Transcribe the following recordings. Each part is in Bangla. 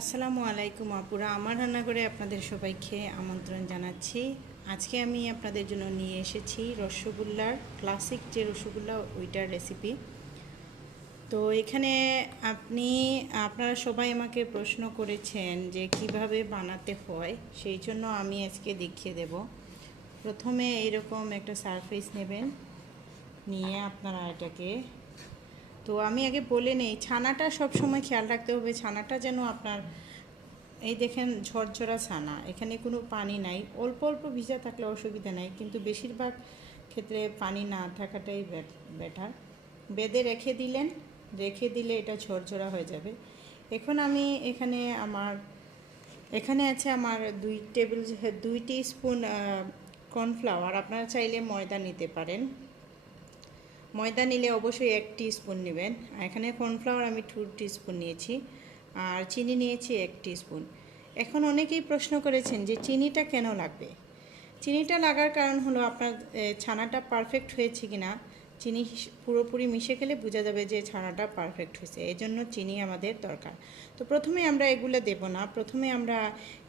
আসসালামু আলাইকুম আপুরা, আমার রান্নাঘরে আপনাদের সবাইকে আমন্ত্রণ জানাচ্ছি। আজকে আমি আপনাদের জন্য নিয়ে এসেছি রসগোল্লার ক্লাসিক যে রসগোল্লা, ওইটার রেসিপি তো এখানে আপনি, আপনারা সবাই আমাকে প্রশ্ন করেছেন যে কীভাবে বানাতে হয়, সেই জন্য আমি আজকে দেখিয়ে দেব। প্রথমে এরকম একটা সারফেস নেবেন, নিয়ে আপনারা এটাকে তো আমি আগে বলে নেই, ছানাটা সব সময় খেয়াল রাখতে হবে, ছানাটা যেন আপনার, এই দেখেন ঝরঝরা ছানা, এখানে কোনো পানি নাই, অল্প অল্প ভিজা থাকলে অসুবিধা নাই, কিন্তু বেশিরভাগ ক্ষেত্রে পানি না থাকাটাই বেটার বেঁধে রেখে দিলেন, রেখে দিলে এটা ঝরঝরা হয়ে যাবে। এখন আমি এখানে আমার, এখানে আছে আমার দুই টেবিল, দুইটি স্পুন কর্নফ্লাওয়ার আপনারা চাইলে ময়দা নিতে পারেন। ময়দা নিলে অবশ্যই এক স্পুন নেবেন। আর এখানে কর্নফ্লাওয়ার আমি টু স্পুন নিয়েছি, আর চিনি নিয়েছি এক স্পুন এখন অনেকেই প্রশ্ন করেছেন যে চিনিটা কেন লাগবে? চিনিটা লাগার কারণ হলো আপনার ছানাটা পারফেক্ট হয়েছে কি না চিনি পুরোপুরি মিশে গেলে বোঝা যাবে যে ছানাটা পারফেক্ট হয়েছে। এই জন্য চিনি আমাদের দরকার। তো প্রথমে আমরা এগুলো দেব না। প্রথমে আমরা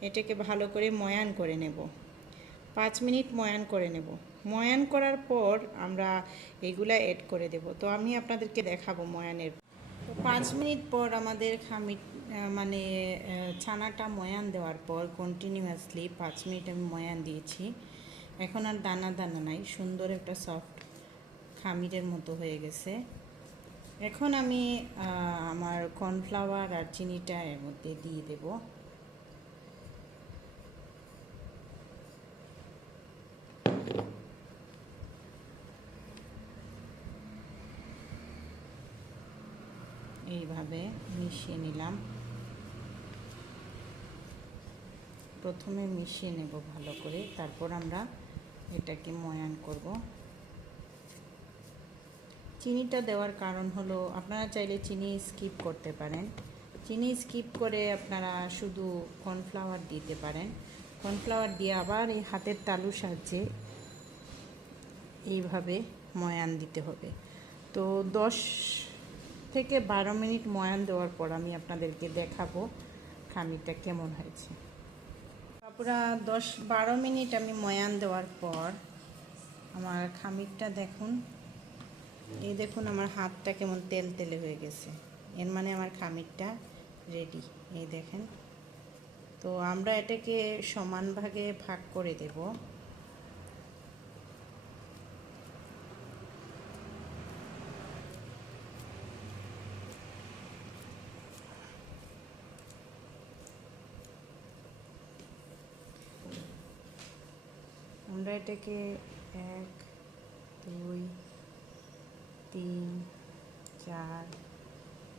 এটাকে ভালো করে ময়ান করে নেব। পাঁচ মিনিট ময়ান করে নেব। ময়ান করার পর আমরা এগুলা অ্যাড করে দেব। তো আমি আপনাদেরকে দেখাবো ময়ানের। পাঁচ মিনিট পর আমাদের খামি মানে ছানাটা ময়ান দেওয়ার পর কন্টিনিউয়াসলি পাঁচ মিনিট আমি ময়ান দিয়েছি। এখন আর দানা দানা নাই, সুন্দর একটা সফট খামিরের মতো হয়ে গেছে। এখন আমি আমার কর্নফ্লাওয়ার আর চিনিটা এর মধ্যে দিয়ে দেবো। এইভাবে মিশিয়ে নিলাম। প্রথমে মিশিয়ে নেব ভালো করে, তারপর আমরা এটাকে ময়ান করব। চিনিটা দেওয়ার কারণ হলো, আপনারা চাইলে চিনি স্কিপ করতে পারেন। চিনি স্কিপ করে আপনারা শুধু কর্নফ্লাওয়ার দিতে পারেন। কর্নফ্লাওয়ার দিয়ে আবার এই হাতের তালুর সাহায্যে এইভাবে ময়ান দিতে হবে। তো দশ থেকে বারো মিনিট ময়ান দেওয়ার পর আমি আপনাদেরকে দেখাবো খামিরটা কেমন হয়েছে। পুরা দশ বারো মিনিট আমি ময়ান দেওয়ার পর আমার খামিরটা দেখুন। এই দেখুন আমার হাতটা কেমন তেল তেলে হয়ে গেছে। এর মানে আমার খামিরটা রেডি এই দেখেন। তো আমরা এটাকে সমান ভাগে ভাগ করে দেবো। আমরা এটাকে এক, দুই, তিন, চার,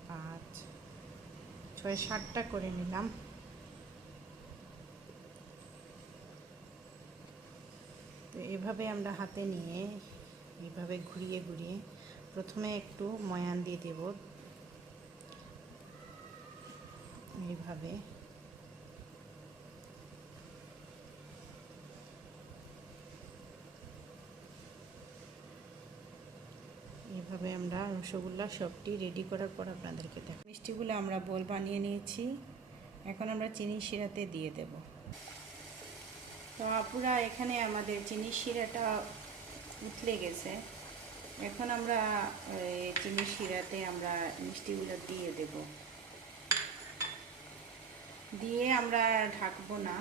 পাঁচ, ছয়, সাতটা করে নিলাম। তো এভাবে আমরা হাতে নিয়ে এভাবে ঘুরিয়ে ঘুরিয়ে প্রথমে একটু ময়ান দিয়ে দেব। এইভাবে এইভাবে আমরা রসগোল্লা সবটি রেডি করার পর আপনাদেরকে দেখ মিষ্টিগুলো আমরা বোল বানিয়ে নিয়েছি। এখন আমরা চিনি শিরাতে দিয়ে দেব। তো আপুরা, এখানে আমাদের চিনি শিরাটা উতলে গেছে। এখন আমরা চিনি শিরাতে আমরা মিষ্টিগুলো দিয়ে দেব। দিয়ে আমরা ঢাকবো না।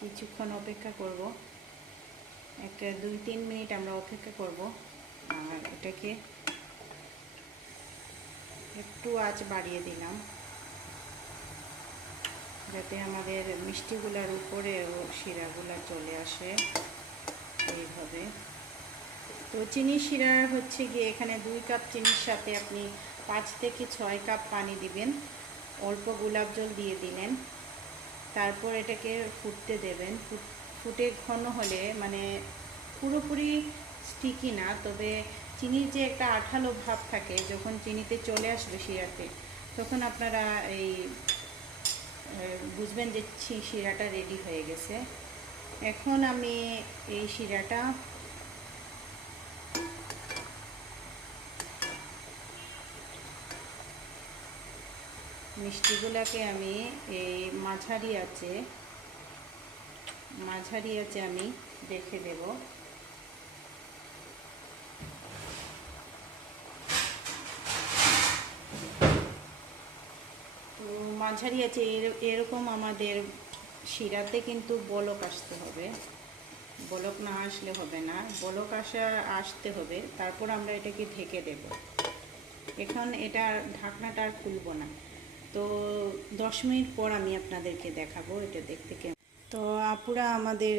কিছুক্ষণ অপেক্ষা করব। একটা দুই, তিন মিনিট আমরা অপেক্ষা করব। আর এটাকে একটু আঁচ বাড়িয়ে দিলাম। যাতে আমাদের মিষ্টিগুলার উপরে শিরাগুলা চলে আসে এইভাবে। তো চিনি শিরা হচ্ছে গিয়ে এখানে দুই কাপ চিনির সাথে আপনি পাঁচ থেকে ছয় কাপ পানি দিবেন। অল্প গোলাপ জল দিয়ে দিলেন। তারপর এটাকে ফুটতে দেবেন। ফুটে ঘন হলে মানে পুরোপুরি স্টিকি না, তবে চিনির যে একটা আঠালো ভাব থাকে, যখন চিনিতে চলে আসবে শিরাতে, তখন আপনারা এই বুঝবেন যে শিরাটা রেডি হয়ে গেছে। এখন আমি এই শিরাটা মিষ্টিগুলোকে আমি এই মাঝারি আছে মাঝারি আছে আমি রেখে দেব। মাঝারি আছে এরকম আমাদের শিরাতে কিন্তু বলক আসতে হবে। বলক না আসলে হবে না। বলক আসা, আসতে হবে। তারপর আমরা এটাকে ঢেকে দেব। এখন এটা ঢাকনাটা আর খুলবো না। তো দশ মিনিট পর আমি আপনাদেরকে দেখাবো এটা দেখতে কেমন তো আপুরা, আমাদের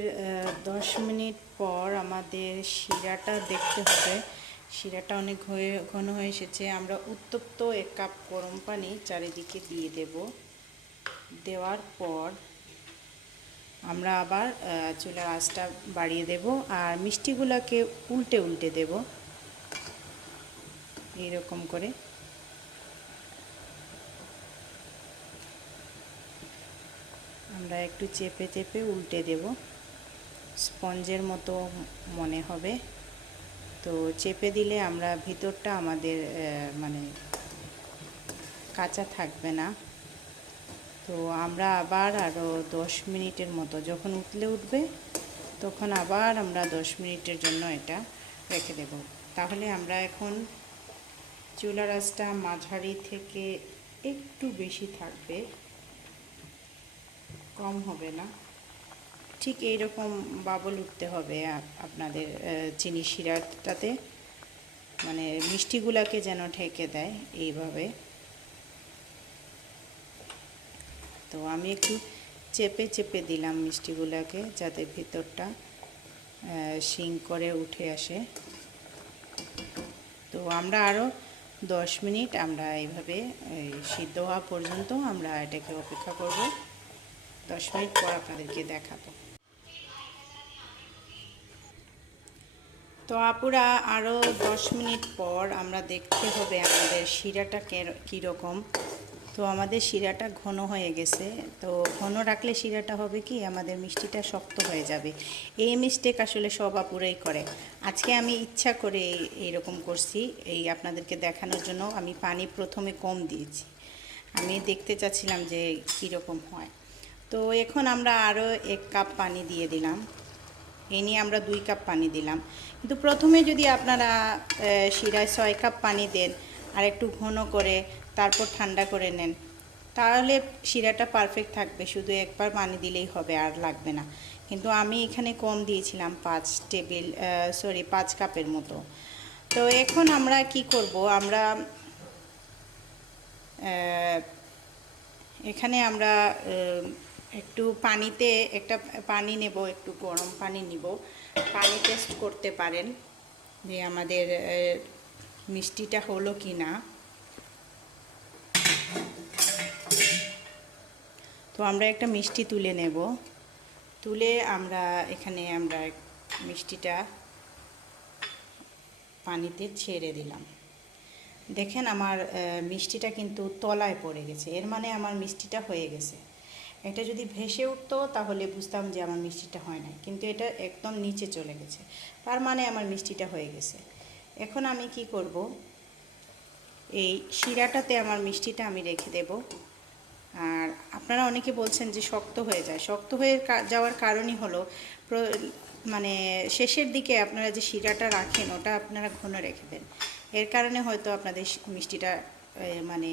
দশ মিনিট পর আমাদের শিরাটা দেখতে হবে। শিরাটা অনেক হয়ে, ঘন হয়ে এসেছে। আমরা উত্তপ্ত এক কাপ গরম পানি চারিদিকে দিয়ে দেব। দেওয়ার পর আমরা আবার চুলার আঁচটা বাড়িয়ে দেব আর মিষ্টিগুলোকে উল্টে উল্টে দেব। এইরকম করে। আমরা একটু চেপে চেপে উল্টে দেব। স্পঞ্জের মতো মনে হবে। তো চেপে দিলে আমরা ভিতরটা আমাদের মানে কাঁচা থাকবে না। তো আমরা আবার আরও দশ মিনিটের মতো, যখন উতলে উঠবে তখন আবার আমরা দশ মিনিটের জন্য এটা রেখে দেব। তাহলে আমরা এখন চুলা রাসটা মাঝারি থেকে একটু বেশি থাকবে। কম হবে না। ঠিক এই রকম বাবল উঠতে হবে আপনাদের চিনি শিরাটাতে। মানে মিষ্টিগুলাকে যেন ঠেকে দেয় এইভাবে। তো আমি একটু চেপে চেপে দিলাম মিষ্টিগুলোকে যাতে ভিতরটা শিং করে উঠে আসে। তো আমরা আরও দশ মিনিট আমরা এইভাবে সিদ্ধ হওয়া পর্যন্ত আমরা এটাকে অপেক্ষা করব। দশ মিনিট পর আপনাদেরকে দেখাবো। তো আপুরা আরও দশ মিনিট পর আমরা দেখতে হবে আমাদের শিরাটা কীরকম। তো আমাদের শিরাটা ঘন হয়ে গেছে। তো ঘন রাখলে শিরাটা হবে কি, আমাদের মিষ্টিটা শক্ত হয়ে যাবে। এই মিস্টেক আসলে সব আপুরাই করে। আজকে আমি ইচ্ছা করে এই- এইরকম করছি, এই আপনাদেরকে দেখানোর জন্য। আমি পানি প্রথমে কম দিয়েছি। আমি দেখতে চাচ্ছিলাম যে কীরকম হয়। তো এখন আমরা আরও এক কাপ পানি দিয়ে দিলাম। এ নিয়ে আমরা দুই কাপ পানি দিলাম। কিন্তু প্রথমে যদি আপনারা শিরায় ছয় কাপ পানি দেন, আর একটু ঘন করে তারপর ঠান্ডা করে নেন, তাহলে শিরাটা পারফেক্ট থাকবে। শুধু একবার পানি দিলেই হবে, আর লাগবে না। কিন্তু আমি এখানে কম দিয়েছিলাম পাঁচ টেবিল সরি পাঁচ কাপের মতো। তো এখন আমরা কি করব? আমরা এখানে আমরা একটু পানিতে, একটা পানি নেব, একটু গরম পানি নিব। পানি টেস্ট করতে পারেন যে আমাদের মিষ্টিটা হলো কি না তো আমরা একটা মিষ্টি তুলে নেব। তুলে আমরা, এখানে আমরা মিষ্টিটা পানিতে ছেড়ে দিলাম। দেখেন আমার মিষ্টিটা কিন্তু তলায় পড়ে গেছে। এর মানে আমার মিষ্টিটা হয়ে গেছে। এটা যদি ভেসে উঠতো, তাহলে বুঝতাম যে আমার মিষ্টিটা হয় না কিন্তু এটা একদম নিচে চলে গেছে। তার মানে আমার মিষ্টিটা হয়ে গেছে। এখন আমি কি করব? এই শিরাটাতে আমার মিষ্টিটা আমি রেখে দেব। আর আপনারা অনেকে বলছেন যে শক্ত হয়ে যায়। শক্ত হয়ে যাওয়ার কারণই হলো মানে শেষের দিকে আপনারা যে শিরাটা রাখেন, ওটা আপনারা ঘন রেখে দেন। এর কারণে হয়তো আপনাদের মিষ্টিটা মানে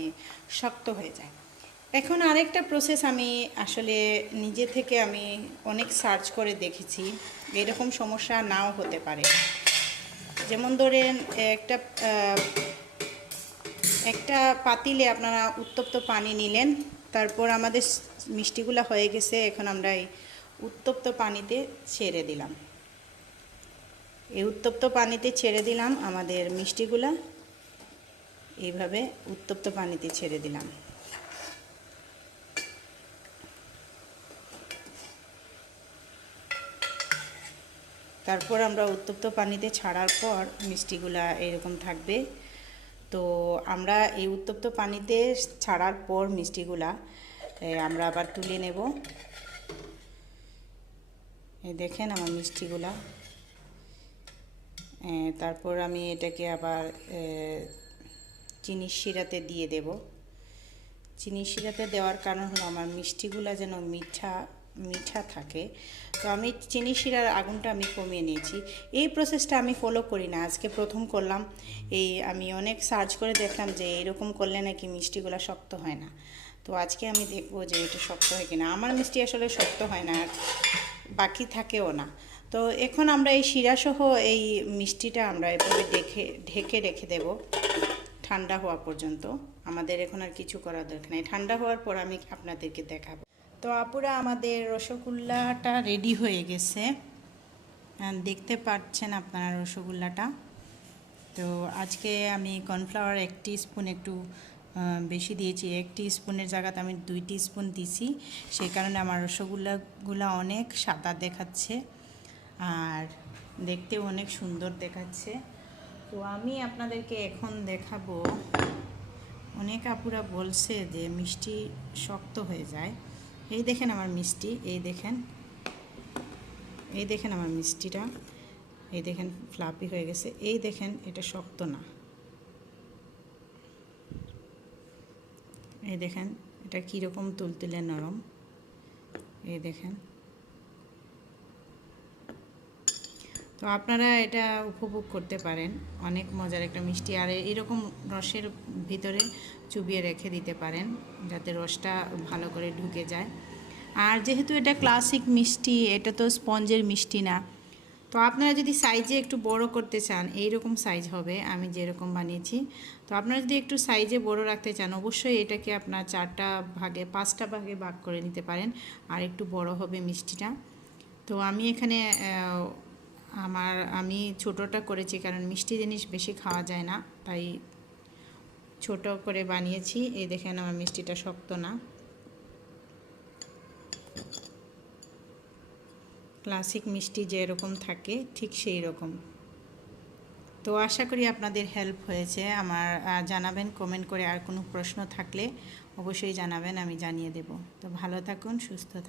শক্ত হয়ে যায়। এখন আরেকটা প্রসেস আমি আসলে নিজে থেকে আমি অনেক সার্চ করে দেখেছি। এরকম সমস্যা নাও হতে পারে। যেমন ধরেন একটা একটা পাতিলে আপনারা উত্তপ্ত পানি নিলেন, তারপর আমাদের মিষ্টিগুলো হয়ে গেছে, এখন আমরা এই উত্তপ্ত পানিতে ছেড়ে দিলাম। এই উত্তপ্ত পানিতে ছেড়ে দিলাম আমাদের মিষ্টিগুলা, এইভাবে উত্তপ্ত পানিতে ছেড়ে দিলাম। তারপর আমরা উত্তপ্ত পানিতে ছাড়ার পর মিষ্টিগুলা এরকম থাকবে। তো আমরা এই উত্তপ্ত পানিতে ছাড়ার পর মিষ্টিগুলা আমরা আবার তুলে নেব। এই দেখেন আমার মিষ্টিগুলা। তারপর আমি এটাকে আবার চিনির শিরাতে দিয়ে দেব। চিনি শিরাতে দেওয়ার কারণ হলো আমার মিষ্টিগুলা যেন মিঠা মিঠা থাকে। তো আমি চিনি শিরার আগুনটা আমি কমিয়ে নিয়েছি। এই প্রসেসটা আমি ফলো করি না। আজকে প্রথম করলাম। এই আমি অনেক সার্চ করে দেখলাম যে এরকম করলে নাকি মিষ্টিগুলো শক্ত হয় না। তো আজকে আমি দেখব যে এটা শক্ত হয় কিনা। আমার মিষ্টি আসলে শক্ত হয় না, আর বাকি থাকেও না। তো এখন আমরা এই শিরাসহ এই মিষ্টিটা আমরা এভাবে দেখে, ঢেকে রেখে দেব। ঠান্ডা হওয়া পর্যন্ত। আমাদের এখন আর কিছু করার দরকার নেই। ঠান্ডা হওয়ার পর আমি আপনাদেরকে দেখাবো। তো আপুরা, আমাদের রসগোল্লাটা রেডি হয়ে গেছে। দেখতে পাচ্ছেন আপনারা রসগোল্লাটা। তো আজকে আমি কর্নফ্লাওয়ার এক স্পুন একটু বেশি দিয়েছি। এক স্পুনের জায়গাতে আমি দুই স্পুন দিছি। সেই কারণে আমার রসগোল্লাগুলো অনেক সাদা দেখাচ্ছে আর দেখতেও অনেক সুন্দর দেখাচ্ছে। তো আমি আপনাদেরকে এখন দেখাবো। অনেক আপুরা বলছে যে মিষ্টি শক্ত হয়ে যায়। এই দেখেন আমার মিষ্টি, এই দেখেন। এই দেখেন আমার মিষ্টিটা। এই দেখেন ফ্লাপি হয়ে গেছে। এই দেখেন এটা শক্ত না। এই দেখেন এটা কীরকম তুলতুলে নরম। এই দেখেন। তো আপনারা এটা উপভোগ করতে পারেন। অনেক মজার একটা মিষ্টি। আর এরকম রসের ভিতরে চুবিয়ে রেখে দিতে পারেন, যাতে রসটা ভালো করে ঢুকে যায়। আর যেহেতু এটা ক্লাসিক মিষ্টি, এটা তো স্পঞ্জের মিষ্টি না, তো আপনারা যদি সাইজে একটু বড় করতে চান এই রকম সাইজ হবে, আমি যেরকম বানিয়েছি। তো আপনারা যদি একটু সাইজে বড় রাখতে চান, অবশ্যই এটাকে আপনার চারটা ভাগে, পাঁচটা ভাগে ভাগ করে নিতে পারেন। আর একটু বড় হবে মিষ্টিটা। তো আমি এখানে আমার, আমি ছোটোটা করেছি কারণ মিষ্টি জিনিস বেশি খাওয়া যায় না, তাই ছোট করে বানিয়েছি। এই দেখেন আমার মিষ্টিটা শক্ত না। ক্লাসিক মিষ্টি যেরকম থাকে, ঠিক সেই রকম। তো আশা করি আপনাদের হেল্প হয়েছে। আমার জানাবেন, কমেন্ট করে আর কোনো প্রশ্ন থাকলে অবশ্যই জানাবেন, আমি জানিয়ে দেব। তো ভালো থাকুন, সুস্থ থাকুন।